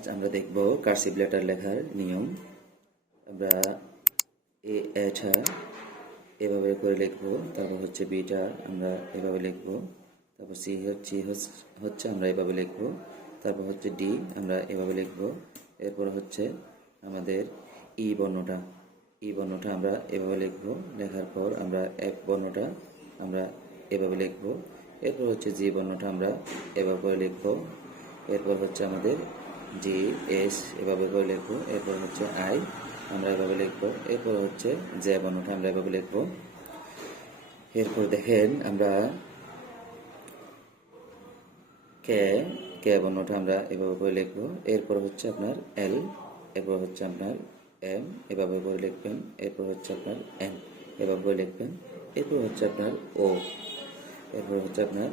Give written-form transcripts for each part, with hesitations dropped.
আজ আমরা দেখব কার্সিভ লেটার লেখার নিয়ম। আমরা এটা এভাবে করে লিখব, তারপর হচ্ছে বিটা আমরা এভাবে লিখব, তারপর সি হচ্ছে আমরা এভাবে লিখব, তারপর হচ্ছে ডি আমরা এভাবে লিখব। এরপর হচ্ছে আমাদের বর্ণটা আমরা এভাবে লিখব। লেখার পর আমরা এফ বর্ণটা আমরা এভাবে লিখব। এরপর হচ্ছে জি বর্ণটা আমরা এভাবে করে লিখব। এরপর হচ্ছে আমাদের জি এস এভাবে করে লিখবো। এরপর হচ্ছে আই আমরা এভাবে লিখবো। এরপর হচ্ছে জে বর্ণটা আমরা এভাবে লিখবো। এরপর দেখেন আমরা কে কে বর্ণটা আমরা এভাবে করে লিখবো। এরপর হচ্ছে আপনার এল, এরপর হচ্ছে আপনার এম এভাবে করে লিখবেন। এরপর হচ্ছে আপনার এন এভাবে করে লিখবেন। এরপর হচ্ছে আপনার ও, এরপর হচ্ছে আপনার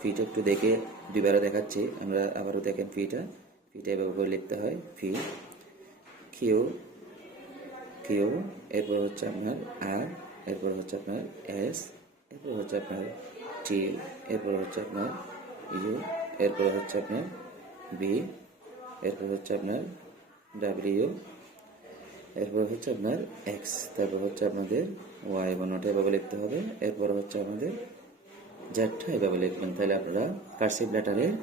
ফিটা একটু দেখে দুইবারে দেখাচ্ছি, আমরা আবারও দেখেন ফিটা এভাবে করে লিখতে হয়। কিউ কিউ, এরপর হচ্ছে আপনার আর, এরপর হচ্ছে আপনার এস, এরপর হচ্ছে আপনার টি, এরপর হচ্ছে আপনার ইউ, এরপর হচ্ছে আপনার বি, এরপর হচ্ছে আপনার ডাব্লিউ, এরপর হচ্ছে আপনার এক্স, তারপর হচ্ছে আপনাদের ওয়াই বর্ণটা এভাবে লিখতে হবে। এরপর হচ্ছে আমাদের জেডটা এভাবে লিখবেন। তাহলে আপনারা কার্সিভ লেটারের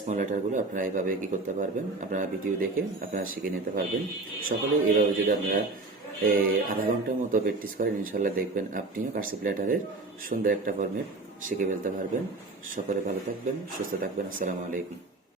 স্মল লেটারগুলো আপনারা এইভাবে কি করতে পারবেন, আপনারা ভিডিও দেখে আপনারা শিখে নিতে পারবেন। সকলে এইভাবে যদি আপনারা আধা ঘন্টার মতো প্র্যাকটিস করেন, ইনশাল্লাহ দেখবেন আপনিও কার্সিভ লেটারের সুন্দর একটা ফরম্যাট শিখে ফেলতে পারবেন। সকলে ভালো থাকবেন, সুস্থ থাকবেন। আসসালামু আলাইকুম।